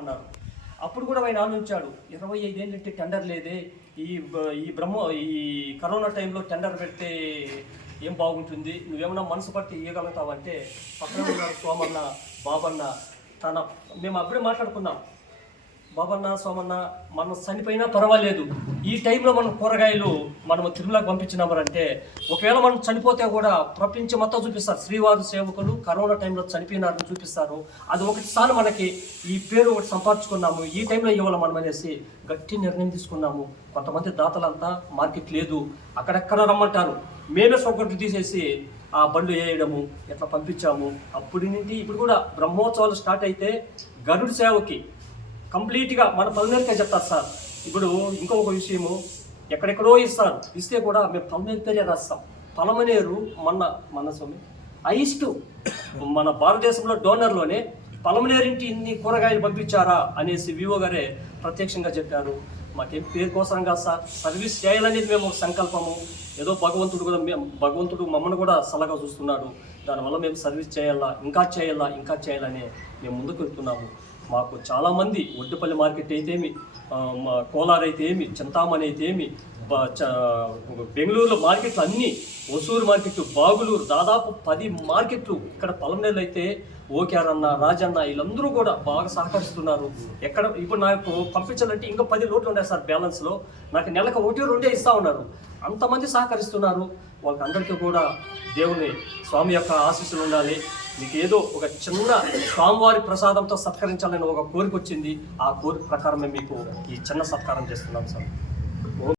అన్నారు. అప్పుడు కూడా ఆయన ఆలోచించాడు, 25 ఏళ్ళంటే టెండర్ లేదే, ఈ ఈ కరోనా టైంలో టెండర్ పెడితే ఏం బాగుంటుంది, నువ్వేమన్నా మనసు పట్టి ఇవ్వగలుగుతావంటే పక్కన ఉన్నారు సోమన్న, బాబన్న. మేము అప్పుడే మాట్లాడుకున్నాం, బాబన్న, సోమన్న, మనం చనిపోయినా పర్వాలేదు, ఈ టైంలో మనం కూరగాయలు మనం తిరుమలకు పంపించినామంటే ఒకవేళ మనం చనిపోతే కూడా ప్రపంచం మొత్తం చూపిస్తారు, శ్రీవారి సేవకులు కరోనా టైంలో చనిపోయినారని చూపిస్తారు. అది ఒకటిసారి మనకి ఈ పేరు ఒకటి సంపాదించుకున్నాము, ఈ టైంలో ఇవ్వాలి మనం అనేసి గట్టి నిర్ణయం తీసుకున్నాము. కొంతమంది దాతలంతా మార్కెట్ లేదు, అక్కడెక్కడ రమ్మంటారు, మేమే సొంకొట్టు తీసేసి ఆ బండ్లు వేయడము ఇట్లా పంపించాము. అప్పటి నుండి ఇప్పుడు కూడా బ్రహ్మోత్సవాలు స్టార్ట్ అయితే గరుడు సేవకి కంప్లీట్గా మన పల్మేరుకే చెప్తారు సార్. ఇప్పుడు ఇంకొక విషయము, ఎక్కడెక్కడో ఇస్తారు, ఇస్తే కూడా మేము పల్మేరు పేరే రాస్తాం. పలమనేరు మన స్వామి హైయెస్ట్ మన భారతదేశంలో డోనర్లోనే పలమనేరింటి ఇన్ని కూరగాయలు పంపించారా అనేసి వివో గారే ప్రత్యక్షంగా చెప్పారు. మాకేం పేరు కోసం కాదు సార్, సర్వీస్ చేయాలనేది మేము ఒక సంకల్పము. ఏదో భగవంతుడు మమ్మల్ని కూడా సలహా చూస్తున్నాడు, దానివల్ల మేము సర్వీస్ చేయాలా, ఇంకా చేయాలని మేము ముందుకు వెళ్తున్నాము. మాకు చాలామంది ఒడ్డుపల్లి మార్కెట్ అయితేమి, కోలార్ అయితే ఏమి, చింతామణి అయితే ఏమి, బెంగళూరులో మార్కెట్లు అన్నీ, ఒసూరు మార్కెట్, బాగులూరు, దాదాపు 10 మార్కెట్లు. ఇక్కడ పలమనేరులో అయితే ఓకేఆర్ అన్న, రాజన్న, వీళ్ళందరూ కూడా బాగా సహకరిస్తున్నారు. ఇప్పుడు నాకు పంపించాలంటే ఇంకా 10 లోట్లు ఉన్నాయి సార్ బ్యాలెన్స్లో, నాకు నెలకు 1-2 ఇస్తూ ఉన్నారు. అంతమంది సహకరిస్తున్నారు. వాళ్ళకందరికీ కూడా దేవుని స్వామి యొక్క ఆశీస్సులు ఉండాలి. మీకు ఏదో ఒక చిన్న స్వామివారి ప్రసాదంతో సత్కరించాలని ఒక కోరిక వచ్చింది, ఆ కోరిక ప్రకారమే మీకు ఈ చిన్న సత్కారం చేస్తున్నాం సార్.